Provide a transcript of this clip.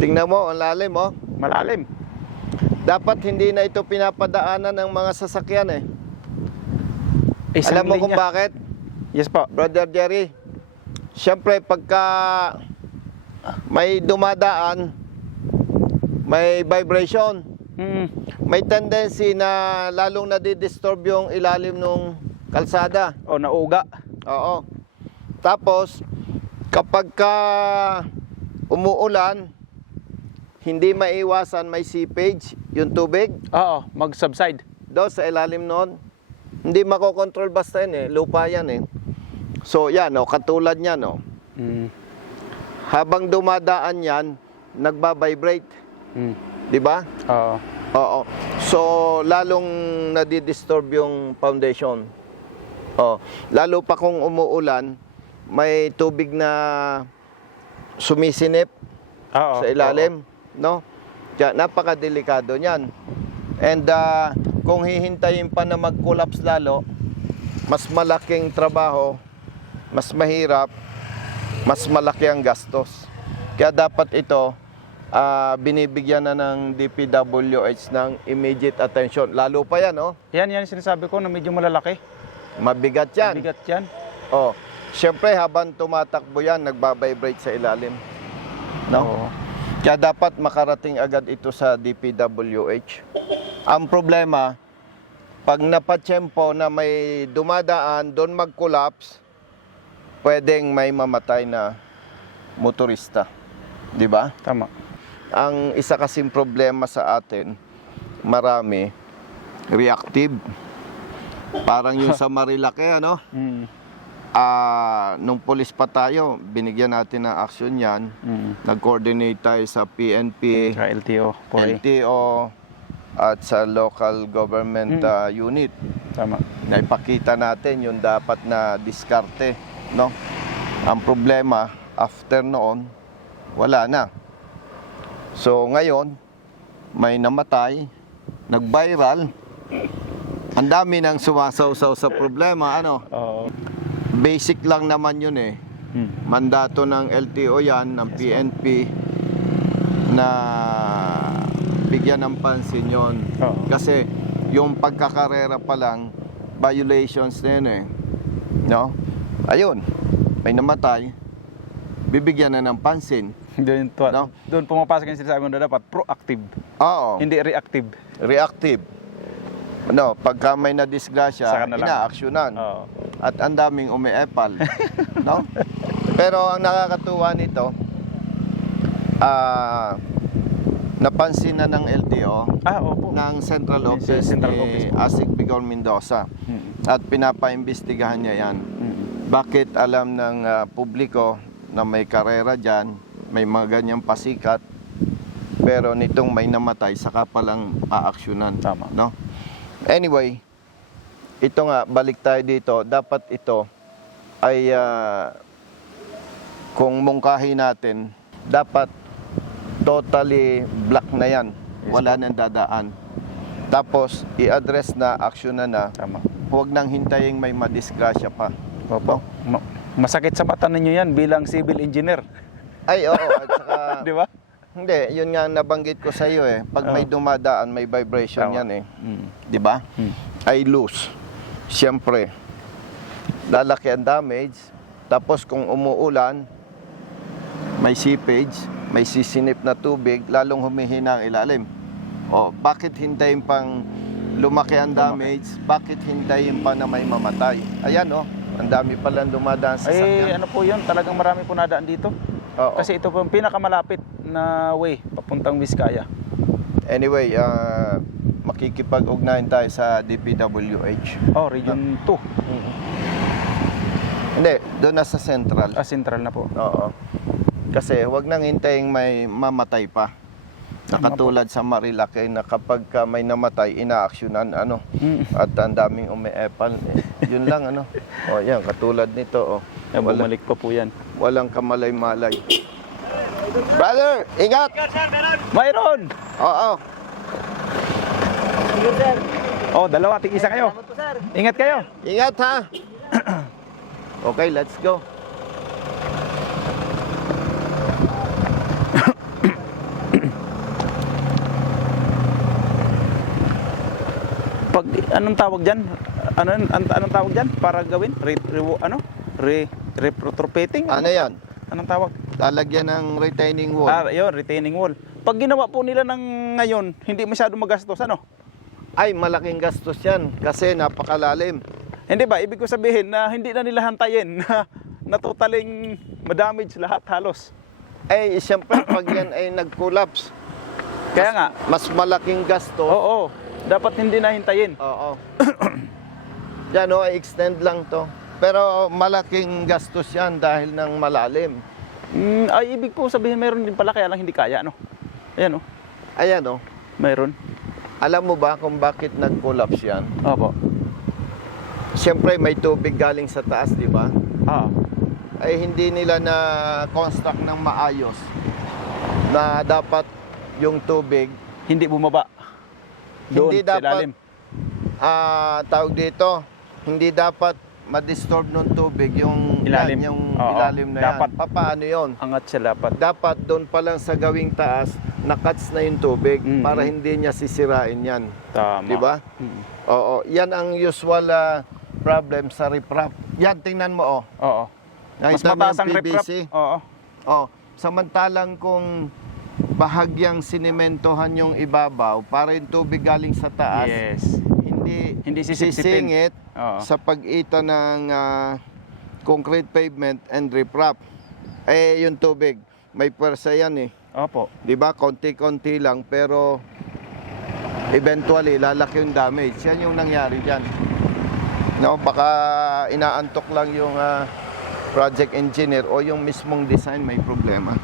Tingnan mo, ang lalim oh. Malalim. Dapat hindi na ito pinapadaanan ng mga sasakyan eh. Isang Alam mo kung linya. bakit? Yes po. Brother Jerry, siyempre pagka may dumadaan, may vibration, Mm. may tendency na lalong nadidisturb yung ilalim ng kalsada. O, nauga. Oo. Tapos, kapag ka umuulan, hindi maiwasan may seepage, yung tubig, Oo, mag-subside. doon sa ilalim noon. Hindi makokontrol basta yan eh, lupa yan eh. So yan, oh, katulad niyan. Oh. Mm. Habang dumadaan yan, nagba-vibrate. Mm. Di ba? Oo. Oo. So, lalong nadidisturb yung foundation. Oh, lalo pa kung umuulan, may tubig na sumisinip Oo. sa ilalim, no? Kaya napakadelikado niyan. And ah, kung hihintayin pa na mag-collapse lalo, mas malaking trabaho, mas mahirap, mas malaki ang gastos. Kaya dapat ito ah, binibigyan na ng DPWH ng immediate attention. Lalo pa yan, oh. Yan, yan sinasabi ko na medyo malalaki. Mabigat yan. Bigat yan. Oh. Siyempre, habang tumatakbo yan, nagbabibrate sa ilalim. No? Oo. Kaya dapat makarating agad ito sa DPWH. Ang problema, pag napatsyempo na may dumadaan, doon mag-collapse, pwedeng may mamatay na motorista. Di ba? Tama. Ang isa kasing problema sa atin, marami, reactive. Parang yung sa Marilake, ano? Mm. Ah, nung police pa tayo, binigyan natin ng action yan. Mm. Nag-coordinate tayo sa PNP, Sa LTO. Puri. LTO, at sa local government Mm. ah, unit. Tama. Naipakita natin yung dapat na diskarte, no? Ang problema, after noon, wala na. So ngayon, may namatay, nag-viral, ang dami nang sumasawsaw sa problema, ano? Oo. Basic lang naman yun eh. Mm. mandato ng LTO yan, ng PNP, na bigyan ng pansin yon. Oo. Kasi yung pagkakarera pa lang, violations na yun eh. No? Ayun, may namatay, bibigyan na ng pansin. Doon, tuwa- No? doon pumapasok yung sinasabi mo na dapat proactive, Oo, hindi reactive. reactive. No, pagka may nadisgrasya, inaaksyonan. Oo. At ang daming umiepal, no? Pero ang nakakatuwa nito, ah napansin na ng LTO Ah, opo. ng Central Yung Office Central ni Office. Asik Bigor Mendoza Mm. at pinapaimbestigahan niya yan. Mm. Bakit alam ng ah, publiko na may karera dyan, may mga ganyang pasikat, pero nitong may namatay, saka palang aaksyonan. Tama. No? Anyway, ito nga, balik tayo dito. Dapat ito ay ah, kung mungkahi natin, dapat totally black na yan. Wala nang dadaan. Tapos, i-address na, action na na. Tama. Huwag nang hintayin may madisgrasya pa. Opo. Ma- masakit sa mata ninyo yan bilang civil engineer. Ay, oo. At saka, Di ba? hindi, yun nga ang nabanggit ko sa iyo eh. Pag may dumadaan, may vibration Tama. yan eh. Mm. Di ba? Mm. Ay loose. Siyempre, lalaki ang damage. Tapos kung umuulan, may seepage, may sisinip na tubig, lalong humihina ang ilalim. O, bakit hintayin pang lumaki ang damage? Bakit hintayin pa na may mamatay? Ayan o, ang dami palang dumadaan sa Ay, sakyan. ano po yun, talagang marami po nadaan dito. Oo. Kasi ito po yung pinakamalapit na way papuntang Vizcaya. Anyway, ah, makikipag-ugnayan tayo sa DPWH. Oh, Region 2. Hindi, doon na sa central. Ah, central na po. Oo. Kasi wag nang hintayin may mamatay pa. Nakatulad sa Marilake na kapag ka may namatay, inaaksyonan ano. Mm. At ang daming umiepal. Eh, yun lang ano. O yan, katulad nito. Oh. Ay, Wala, bumalik pa po yan. walang kamalay-malay. Brother, ingat! Mayroon! Oo. Oh, dalawa, tig-isa kayo. Ingat kayo. Ingat ha. okay, let's go. Pag anong tawag diyan? Ano an, anong tawag diyan para gawin? Re, re ano? Re retrofitting? Ano, ano 'yan? Anong tawag? Lalagyan ng retaining wall. Ah, 'yon, retaining wall. Pag ginawa po nila ng ngayon, hindi masyado magastos ano? Ay, malaking gastos yan kasi napakalalim. Hindi ba? Ibig ko sabihin na hindi na nila hantayin na, na totaling madamage lahat halos. Eh, siyempre, pag yan ay nag-collapse, Kaya nga, mas malaking gasto. oo, dapat hindi na hintayin. Oo. yan o, extend lang to. Pero malaking gastos yan dahil ng malalim. Mm, ay, ibig ko sabihin meron din pala kaya lang hindi kaya, no? Ayan, oh. Ayan o. Meron. Alam mo ba kung bakit nag-collapse yan? Opo. Siyempre, may tubig galing sa taas, di ba? Ah. Ay hindi nila na construct ng maayos na dapat yung tubig Hindi bumaba. Doon, Hindi dapat- ah tawag dito, hindi dapat ma-disturb ng tubig yung Ilalim. yan, yung Oo. ilalim na Dapat. yan. Papaano yon? Angat siya dapat. Dapat doon pa lang sa gawing taas, nakats na yung tubig Mm-mm. para hindi niya sisirain yan. Tama. Di ba? Mm. Oo, yan ang usual ah, problem sa riprap. Yan, tingnan mo oh. Oo. Mas mataas ang riprap. Oo. Oh, samantalang kung bahagyang sinementohan yung ibabaw para yung tubig galing sa taas, Yes. hindi Hindi sisingit Oo. sa pagitan ng ah, concrete pavement and riprap. Eh, yung tubig, may pwersa yan eh. Opo. Di ba? Konti-konti lang, pero eventually, lalaki yung damage. Yan yung nangyari dyan. No, baka inaantok lang yung ah, project engineer o yung mismong design may problema.